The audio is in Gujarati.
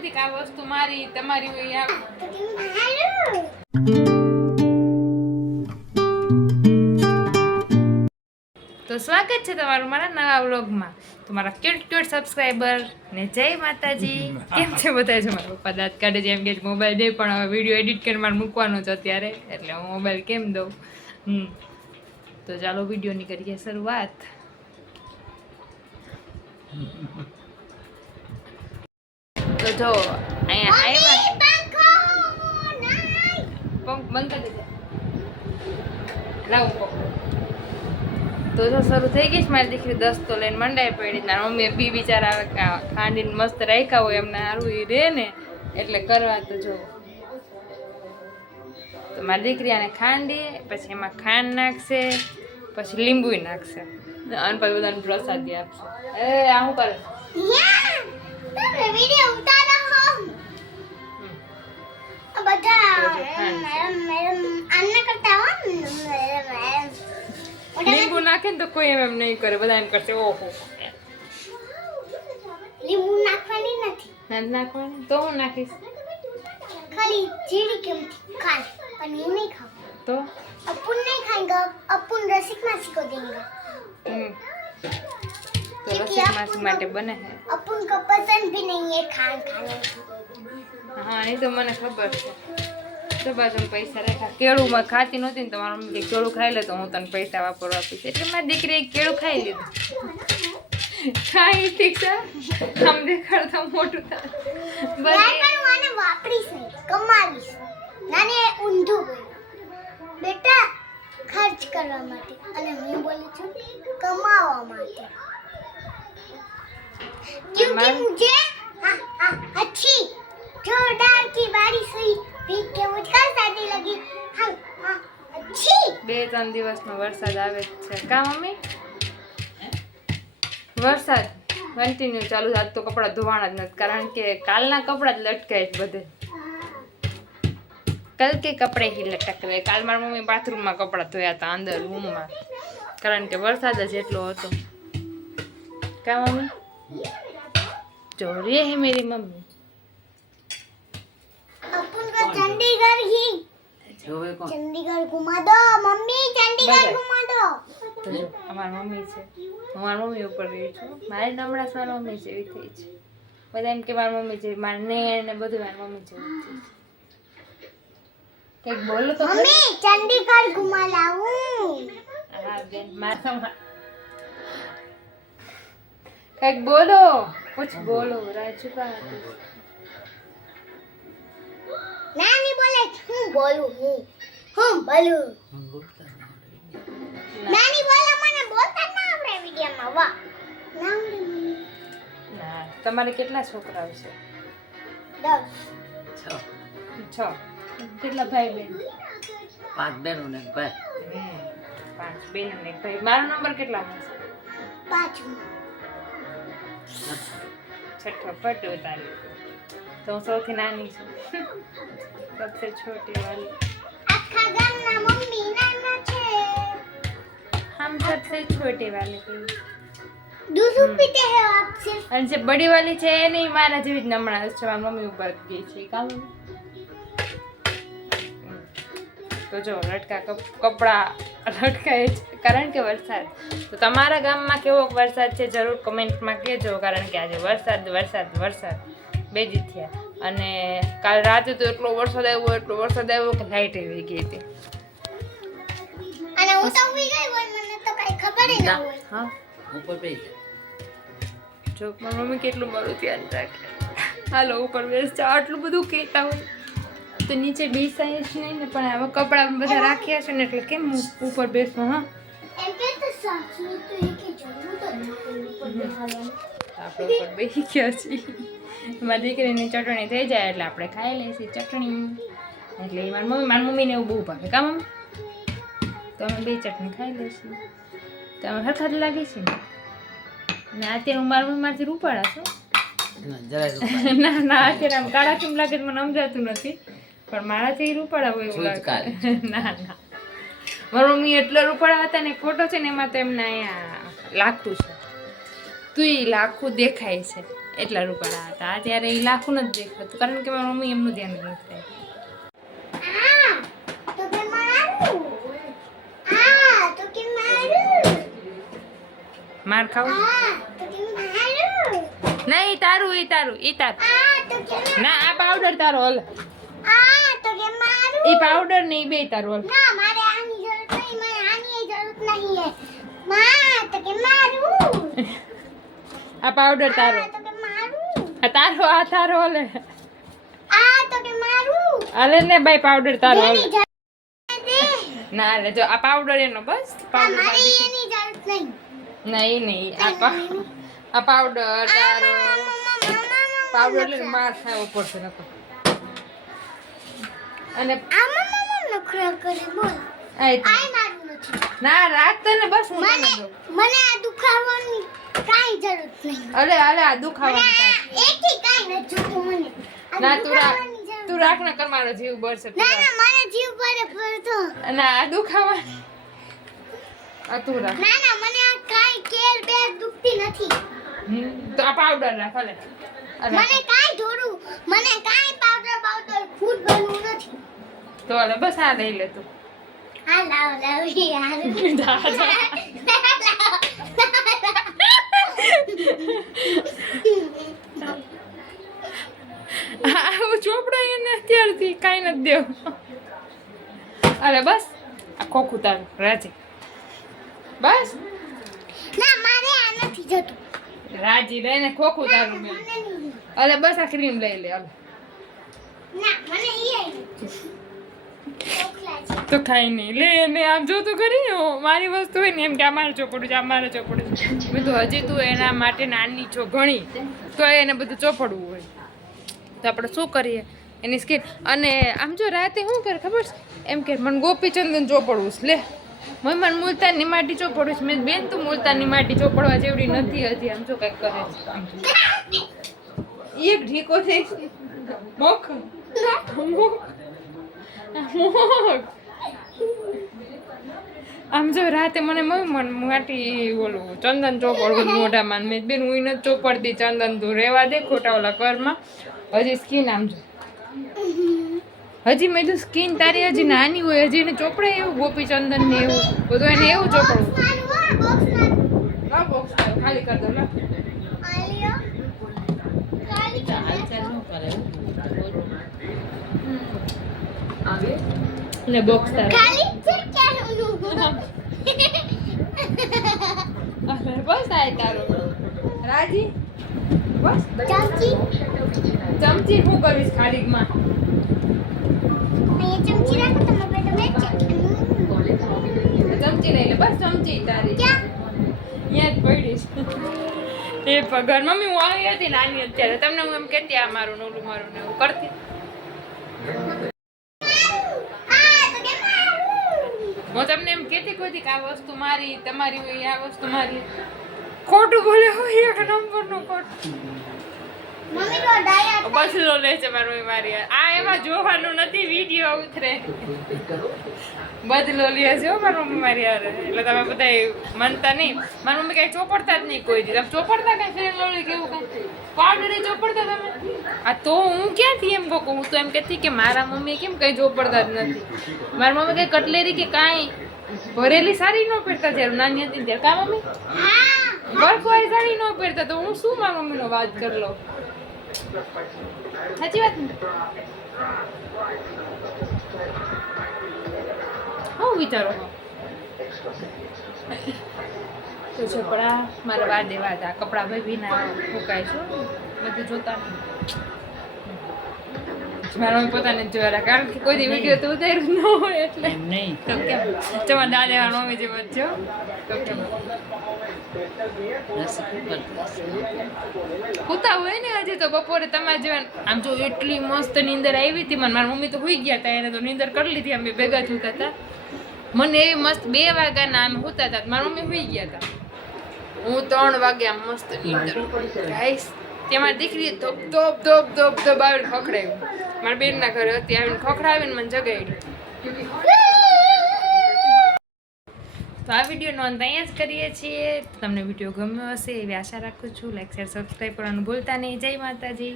નથી કે આ વસ્તુ મારી તમારી હોય આમ. તો સ્વાગત છે તમારું મારા નવા વ્લોગમાં. તમારા ક્યુટ સબસ્ક્રાઈબર ને જય માતાજી. કેમ છે બધા? છે મારા પપ્પા દાંત કાઢે છે એમ કે મોબાઈલ દે, પણ હવે વિડીયો એડિટ કરીને મારે મૂકવાનો છે અત્યારે, એટલે હું મોબાઈલ કેમ દઉં. તો ચાલો વિડીયોની કરીએ શરૂઆત. તો જો અહીંયા આવ્યા પંખ બંધ કરી દે. લાવું પંખ. તો જો શરૂ થઈ ગઈ છે મારી દીકરી 10 તો લઈને મંડાઈ પડી. મારા મમ્મીએ બી બિચારા ખાંડીને મસ્ત રાખ્યા હોય એમને સારું એ રહે ને એટલે કરવા. તો જો તો મારી દીકરી આને ખાંડી, પછી એમાં ખાંડ નાખશે, પછી લીંબુ નાખશે અને પછી બધાને પ્રસાદી આપશે. એ આ શું કરે? લીંબુ નાખે ને તો કોઈ એમ નહીં કરે, બધા એમ કરશે ઓહો. લીંબુ નાખવાની નથી. નથી નાખવાની તો હું નાખીશ. ખાલી જીરી કેમ ખાય પણ હું નહીં ખાઉં. તો अपन नहीं खाएंगे, अपन रसिक मासी को देंगे. તો રસિક માસી માટે બને છે. अपन को पसंद भी नहीं है खाने. હા એ તો મને ખબર છે. તો બાજુ પૈસા રાખ્યા. કેળું ખાતી નહોતી ને તમારા મમ્મી કે કેળું ખાઈ લે તો હું તને પૈસા વાપરવા આપીશ, એટલે મારી દીકરીએ કેળું ખાઈ લીધું. ખાઈ ઠીક છે, આમ દેખાડતા મોટું થાય બસ. પણ આને વાપરીશ નહીં, કમાવીશ. નાને ઊંધું બોલ્યું, બેટા ખર્ચ કરવા માટે, અને હું બોલું છું કમાવા માટે. क्योंकि मुझे अच्छी जोरदार की बारिश हुई, भीग के मुझको सर्दी लगी. अच्छी 2-3 દિવસનો વરસાદ આવે છે કા મમ્મી? વરસાદ કન્ટિન્યુ ચાલુ છે. આજ તો કપડાં ધોવાના જ નથી, કારણ કે કાલના કપડાં જ લટકાય છે બધે. કલ કે કપડે ही લટક રહે. કાલ મારી મમ્મી બાથરૂમમાં કપડાં ધોયા હતા અંદર રૂમમાં, કારણ કે વરસાદ જ એટલો હતો કા મમ્મી? जो ये है मेरी मम्मी. अपन को चंडीगढ़ ही चंडीगढ़ घुमा दो मम्मी, चंडीगढ़ घुमा दो. તો જો અમારી મમ્મી છે, હું મારી મમ્મી ઉપર રહી છું. મારી નમણાસ મારી મમ્મી જેવી થઈ છે. બધા એમ કે મારી મમ્મી જેવી, મારી નેણ ને બધું મારી મમ્મી જેવી થઈ છે. કંઈક બોલો તો ખરી. मम्मी चंडीगढ़ घुमा लाऊं. હા બેન મારા કંઈક બોલો, कुछ बोलो. राजुका नानी बोले हूँ बोलूं हूँ बोलूं. नानी बोले મને બોલતા ના આવડે વિડિયોમાં. વાહ ના આવડે મમ્મી. ના તમારે કેટલા છોકરાઓ છે? 10. 6. કેટલા ભાઈ બહેન? 5 બહેનો ને 1 ભાઈ. 5 બહેનો ને 1 ભાઈ. મારો નંબર કેટલામાં છે? 5. छठा पट उतारी तो હું સૌથી નાની છું. सबसे छोटी वाली. આખા ગામના મમ્મી નાના છે. हम सबसे छोटे वाले हैं. दूध पीते हैं आप सिर्फ. અને જે બડી વાલી છે એ નહીં, મારા જેવી જ નમણા છે. મારી મમ્મી ઉપર ગઈ છે કામ. તો જો લટકા કપડા લટકાય છે કારણ કે વરસાદ. તો તમારા ગામમાં કેવો વરસાદ છે જરૂર કમેન્ટમાં કહેજો, કારણ કે આજે વરસાદ બે દી થયા. અને કાલ રાતે તો એટલો વરસાદ આવ્યો કે લાઈટ આવી ગઈ હતી. અને હું તો ઉઈ ગઈ હોય, મને તો કઈ ખબર જ ના હોય. હા ઉપર બેસ. જો મારી મમ્મી કેટલું મારું ધ્યાન રાખે. હાલો ઉપર બેસ જા. આટલું બધું કહેતા હોય તો નીચે બેસાય જ નહીં ને, પણ હવે કપડાં બધા રાખ્યા છે ને એટલે કેમ ઉપર બેસવું? હા એમ કે તો સાચું તો એ કે જરૂર તો નથી ઉપર બેસવાનું. આપણે ઉપર બેસી ગયા છીએ. મારી દીકરીની ચટણી થઈ જાય એટલે આપણે ખાઈ લઈશું ચટણી. એટલે મારી મમ્મીને એવું બહુ ભાવે કા મમ્મી? તો અમે 2 ચટણી ખાઈ લઈશું. તો અમે હરખા જ લાગે છે ને. અત્યારે હું મારી મમ્મીમાંથી રૂપાડા છું. ના અત્યારે આમ કાળા કેમ લાગે મને સમજાતું નથી, પણ મારાથી રૂપાડા હોય એવું લાગે. ના મારી મમ્મી એટલા રૂપાળા હતા ને, ફોટો છે ને એમાં તો એમને અહીંયા લાખું છે, તું લાખું દેખાય છે એટલા રૂપાળા હતા. ત્યારે એ લાખું નથી દેખાતું કારણ કે મારી મમ્મી એમનું ધ્યાન રાખતા. તો કે મારું તો કે મારું માર ખાવું તો કે મારું નહીં, તારું ઈ તારું તો કે ના, આ પાવડર તારો હલ, તો કે મારું ઈ પાવડર ને ઈ બે તારું હલ. ના મારે આની જરૂર નહીં મને આની જરૂર નહીં હે તો કે મારું આ પાવડર તારો, તો કે મારું આ તારો હલે તો કે મારું હલે ને ભાઈ, પાવડર તારો હલે. જેની જરૂર દે ના લે જો આ પાવડર એનો બસ પાવડર મારે એની જરૂર નહીં નહીં આ પાવડર તારો પાવડર લઈને માર ખાવો પડશે નકર. અને નખરા કરે બોલ આય આય મારું નથી ના રાખતો ને બસ હું તને મને દઉં. મને આ દુખાવાની કાઈ જરૂર નહીં અલે આ દુખાવાનું તાર. એકી કાઈ નથી જોતું મને આ ના તું રાખ, દુખાવાની જરૂર તું રાખ ને કર, મારો જીવ બળશે. ના ના મને જીવ પડતો ના આ દુખાવા આ તું રાખ. ના ના મને આ કાઈ કેર બેર દુખતી નથી તો આ પાવડર રાખ હલે. મને કાઈ ધોરું મને કાઈ પાવડર ખુદ બનવું નથી તો હલે બસ આ લઈ લે તું. હા લાવ યાર આવું ચોપડો એને અત્યારથી કાંઈ નથી દેવું. અરે બસ આ ખોખું તારું રાજી, બસ ના મારે આ નથી જતું રાજી લઈને ખોખું તારું મેં. અરે બસ આ ક્રીમ લઈ લે હલે. ના મને ઈ આવી તો ખાઈ નહીં લે ને આમ જો તો કરી ને મારી વસ્તુ હોય ને એમ કે અમારે ચોપડું છે અમારે ચોપડું છે. મેં તો હજી તું એના માટે નાની છો ઘણી તો એને બધું ચોપડવું હોય તો આપણે શું કરીએ એની સ્કીન. અને આમ જો રાતે શું કરે ખબર છે એમ કે મને ગોપીચંદન ચોપડવું છે લે મને મુલતાનની માટી ચોપડવું છે. મેં બેન તું મુલતાનની માટી ચોપડવા જેવડી નથી હજી. આમ જો કંઈક કરે છે આમ જો. એક ઢીકો થઈ છે મોખ મોખ આમ જો રાતે મને માટી ઓલું ચંદન ચોપડવું મોઢામાં. મેં બેન હું નથી ચોપડતી ચંદન, તું રેવા દે ખોટા ઓલા ઘરમાં. હજી સ્કીન આમ જો હજી મેં તો સ્કીન તારી હજી નાની હોય હજી એને ચોપડે એવું ગોપી ચંદન ને એવું બધું એને એવું ચોપડવું. બોક્સ ખાલી કરી દો લા. ને બોક્સ તારે બસ આય તારો રાજી બસ. ચમચી શું કરીશ ખાડીમાં? ચમચી લઈ લે બસ. ચમચી તારી અહીંયા જ પડીશ. એ પગાર મમ્મી હું આવી હતી નાની અત્યારે તમને હું એમ કહેતી આ મારું ને ઓલું મારું ને એવું કરતી. હું તમને એમ કહેતી કોઈ કે આ વસ્તુ મારી તમારી હોય આ વસ્તુ મારી. ખોટું બોલે હોય એક નંબરનો ખોટ. બસલો લે છે મારું મારી. આ એમાં જોવાનું નથી, વિડીયો ઉતરે બદલો લે છે મારી મમ્મી મારી યાર. એટલે તમે બધા માનતા નહીં. મારી મમ્મી કઈ ચોપડતા જ નહીં કોઈ દી. તમે ચોપડતા કઈ ફેર લોલી કેવું કઈ પાવડર ચોપડતા તમે? આ તો હું ક્યાંથી એમ કહું? હું તો એમ કહેતી કે મારા મમ્મી કેમ કઈ ચોપડતા જ નથી. મારી મમ્મી કઈ કટલેરી કે કાંઈ ભરેલી સાડી ન પહેરતા જ્યારે નાની હતી ત્યારે. કા મમ્મી વર્કવાળી સાડી ન પહેરતા તો હું શું મારી મમ્મીનો વાત કરી લઉં? સાચી વાત ને? હું વિચારો તો છોકરા મારા વા દેવા હતા કપડા ભાઈ ભીના ફૂંકાય છો બધું જોતા મારા મમ્મી પોતાને જ જોયા કારણ કે કોઈ વિડીયો તો ઉતાર્યું ન હોય એટલે નહીં તો કેમ ચમા દાદા મમ્મી જેવો જ છો તો કેમ ઉતા હોય ને હજી તો બપોરે તમારે જેવા આમ જો એટલી મસ્ત નીંદર આવી હતી મને. મારી મમ્મી તો હોઈ ગયા હતા એને તો નીંદર કરી લીધી. અમે ભેગા થતા હતા. મને એવી મસ્ત 2 વાગ્યાના અમે હોતા હતા મારી મમ્મી હોઈ ગયા હતા. હું 3 વાગે આમ મસ્ત નીંદર ગાઈસ. તેમાં દીકરી ધોપ ધોપ ધોપ ધોપ ધોપ આવીને ખખડાવ્યું. મારા બેનના ઘરે હતી આવીને ખખડાવીને મને જગાડી. તો તો આ વિડીયોનો અંત અહીંયા જ કરીએ છીએ. તમને વિડીયો ગમ્યો હશે એવી આશા રાખું છું. લાઈક શેર સબસ્ક્રાઈબ કરવાનું ભૂલતા નહીં. જય માતાજી.